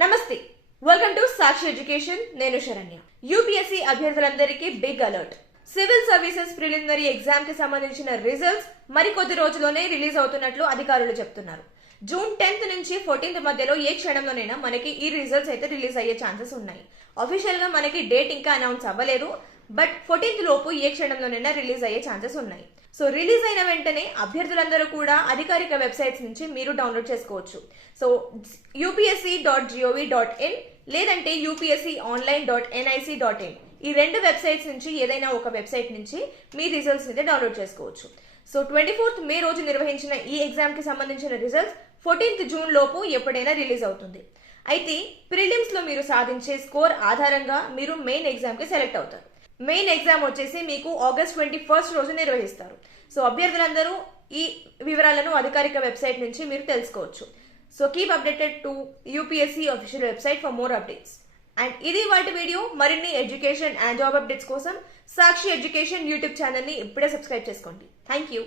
నమస్తే, welcome to Sakshi education. నేను Saranya. UPSC అభ్యర్థులందరికీ big alert. Civil services preliminary exam కి సంబంధించిన రిజల్ట్స్ మరికొద్ది రోజుల్లోనే రిలీజ్ అవుతున్నట్లు అధికారులు చెప్తున్నారు. జూన్ 10th నుంచి 14th మధ్యలో ఏ క్షణంలోనైనా మనకి ఈ రిజల్ట్స్ అయితే రిలీజ్ అయ్యే ఛాన్సెస్ ఉన్నాయి. అఫీషియల్ గా మనకి డేట్ ఇంకా అనౌన్స్ అవ్వలేదు, బట్ 14th లోపు ఏ క్షణంలోనైనా రిలీజ్ అయ్యే ఛాన్సెస్ ఉన్నాయి. సో రిలీజ్ అయిన వెంటనే అభ్యర్థులందరూ కూడా అధికారిక వెబ్సైట్స్ నుంచి మీరు డౌన్లోడ్ చేసుకోవచ్చు. సో upsc.gov.in లేదంటే upsconline.nic.in ఈ రెండు వెబ్సైట్స్ నుంచి ఏదైనా ఒక వెబ్సైట్ నుంచి మీ రిజల్ట్స్ అయితే డౌన్లోడ్ చేసుకోవచ్చు. సో 24th మే రోజు నిర్వహించిన ఈ ఎగ్జామ్ కి సంబంధించిన రిజల్ట్స్ 14th జూన్ లోపు ఎప్పుడైనా రిలీజ్ అవుతుంది. అయితే ప్రిలిమ్స్ లో మీరు సాధించే స్కోర్ ఆధారంగా మీరు మెయిన్ ఎగ్జామ్ కి సెలెక్ట్ అవుతారు. మెయిన్ ఎగ్జామ్ వచ్చేసి మీకు ఆగస్ట్ 21st రోజు నిర్వహిస్తారు. సో అభ్యర్థులందరూ ఈ వివరాలను అధికారిక వెబ్సైట్ నుంచి మీరు తెలుసుకోవచ్చు. So keep updated to UPSC official website for more updates. And ఇది వాటి వీడియో. మరిన్ని ఎడ్యుకేషన్ అండ్ జాబ్ అప్డేట్స్ కోసం సాక్షి ఎడ్యుకేషన్ యూట్యూబ్ ఛానల్ ని ఇప్పుడే సబ్స్క్రైబ్ చేసుకోండి. Thank you.